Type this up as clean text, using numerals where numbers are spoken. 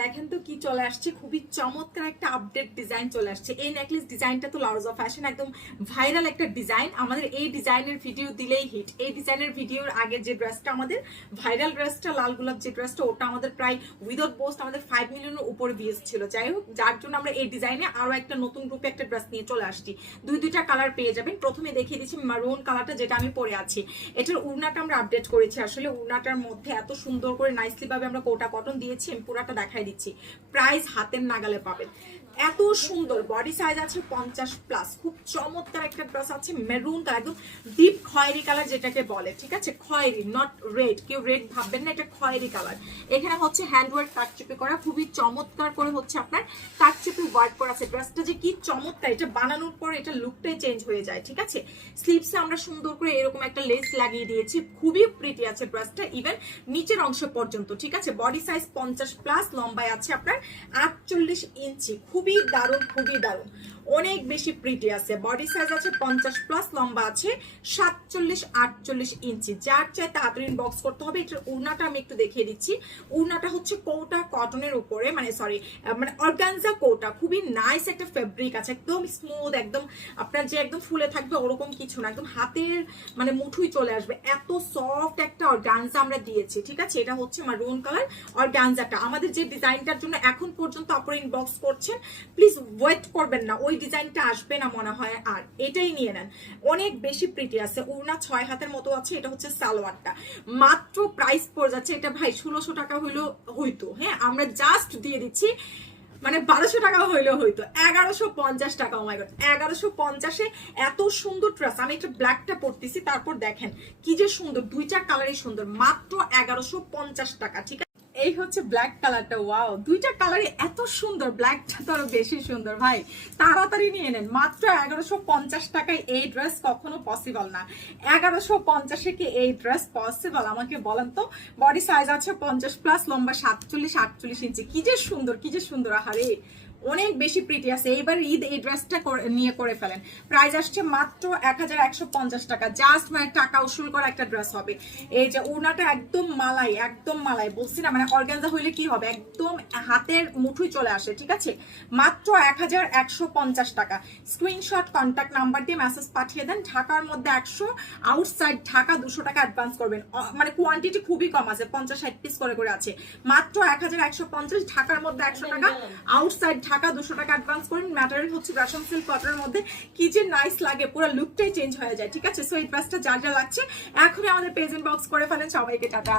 দেখেন তো কি চলে আসছে, খুবই চমৎকার একটা আপডেট ডিজাইন চলে আসছে। এই নেকলেস ডিজাইনটা তো লার্জ অফ ফ্যাশন, একদম ভাইরাল একটা ডিজাইন। আমাদের এই ডিজাইনের ভিডিও দিলেই হিট। এই ডিজাইনের ভিডিওর আগে যে ড্রেসটা আমাদের ভাইরাল ড্রেসটা লাল গোলাপ, যে ড্রেসটা ওটা আমাদের প্রায় উইদাউট পোস্ট আমাদের 5 মিলিয়নের উপরে ভিউজ ছিল। যাই হোক, যার জন্য আমরা এই ডিজাইনে আরো একটা নতুন গ্রুপে একটা ড্রেস নিয়ে চলে আসছি। দুইটা কালার পেয়ে যাবেন। প্রথমে দেখিয়ে দিচ্ছি মারুন কালারটা, যেটা আমি পরে আছি। এটার উড়নাটা আমরা আপডেট করেছি। আসলে উড়নাটার মধ্যে এত সুন্দর করে নাইসলি ভাবে আমরা কোটা কটন দিয়েছি। আমি পুরাটা দেখাই দিচ্ছি। প্রাইস হাতের নাগালে পাবেন। এত সুন্দর বডি সাইজ আছে 50+। খুব চমৎকার একটা ড্রেস আছে, মেরুন কালার, একদম ডিপ খয়েরি কালার যেটাকে বলে, ঠিক আছে? খয়েরি, নট রেড। কেউ রেড ভাববেন না, এটা খয়েরি কালার। এখানে হচ্ছে হ্যান্ডওয়ার্ক কাটচুপি করা, খুবই চমৎকার করে হচ্ছে আপনার কাটচুপি ওয়ার্ক করা আছে। ড্রেসটা যে কি চমৎকার, এটা বানানোর পর এটা লুকটাই চেঞ্জ হয়ে যায়, ঠিক আছে? স্লিভসে আমরা সুন্দর করে এরকম একটা লেস লাগিয়ে দিয়েছি, খুবই প্রিটি আছে ড্রেসটা, ইভেন নিচের অংশ পর্যন্ত, ঠিক আছে? বডি সাইজ 50+, লম্বায় আছে আপনার 48 ইঞ্চি। খুবই দারুণ, খুবই দারুণ, অনেক বেশি প্রিটি আছে। বডি সাইজ আছে 50+, লম্বা আছে 47-48 ইঞ্চি। যার চাই তাড়াতাড়ি ইনবক্স করতে হবে। এটার উড়নাটা আমি একটু দেখিয়ে দিচ্ছি। উড়নাটা হচ্ছে কোটা কটনের উপরে, মানে অর্গানজা কোটা, খুবই নাইস একটা ফেব্রিক আছে, একদম স্মুথ, একদম আপনার যে একদম ফুলে থাকবে ওরকম কিছু না, একদম হাতের মানে মুঠুই চলে আসবে, এত সফট একটা অর্গানজা আমরা দিয়েছি, ঠিক আছে? এটা হচ্ছে মারুন কালার অর্গানজাটা। আমাদের যে ডিজাইনটার জন্য এখন পর্যন্ত আপনারা ইনবক্স করছেন, প্লিজ ওয়েট করবেন না, ওই ডিজাইনটা আসবে না মনে হয়, আর এটাই নিয়ে নেন। অনেক বেশি প্রিটি আছে। উড়না 6 হাতের মতো আছে। এটা হচ্ছে সালোয়ারটা। মাত্র প্রাইস পড়ে যাচ্ছে এটা ভাই 1600 টাকা হইতো, হ্যাঁ আমরা জাস্ট দিয়ে দিচ্ছি মানে 1200 টাকা হইলেও হইতো, 1150 টাকা। ও মাই গড, 1150-এ এত সুন্দর ড্রেস। আমি একটা ব্ল্যাকটা পরতেছি, তারপর দেখেন কি যে সুন্দর, দুইটা কালারই সুন্দর, মাত্র 1150 টাকা, ঠিক আছে? এই হচ্ছে ব্ল্যাক কালারটা। ওয়াও, দুইটা কালারই এত সুন্দর, ব্ল্যাকটা তো আরো বেশি সুন্দর। ভাই তাড়াতাড়ি নিয়ে নেন, মাত্র 1150 টাকায় এই ড্রেস কখনো পসিবল না। 1150-এ কি এই ড্রেস পসিবল আমাকে বলেন তো? বডি সাইজ আছে 50+, লম্বা 47-48 ইঞ্চি। কি যে সুন্দর, কি যে সুন্দর, আহারে অনেক বেশি প্রিটি আছে। এইবার ঈদ এই ড্রেসটা নিয়ে করে ফেলেন। প্রাইস আসছে মাত্র 1150 টাকা। জাস্ট মানে টাকা উসুল করা একটা ড্রেস হবে। এই যে উড়নাটা একদম মালাই, একদম মালাই, বলছি না মানে অর্গানজা হইলে কি হবে, একদম হাতের মুঠুই চলে আসে, ঠিক আছে? মাত্র 1150 টাকা। স্ক্রিনশট কন্ট্যাক্ট নাম্বার দিয়ে মেসেজ পাঠিয়ে দেন। ঢাকার মধ্যে 100, আউটসাইড ঢাকা 200 টাকা অ্যাডভান্স করবেন। মানে কোয়ান্টিটি খুবই কম আছে, 50-60 পিস করে আছে। মাত্র 1150, ঢাকার মধ্যে 100 টাকা, আউটসাইড ঢাকা 200 টাকা অ্যাডভান্স করেন। ম্যাটেরিয়াল হচ্ছে রেশম সিল্ক কটনের মধ্যে, কি যে নাইস লাগে, পুরো লুকটাই চেঞ্জ হয়ে যায়, ঠিক আছে? সো এই ড্রেসটা যা যা লাগছে এখনই আমাদের পেজ ইনবক্স করে ফেলেন। সবাইকে টাটা।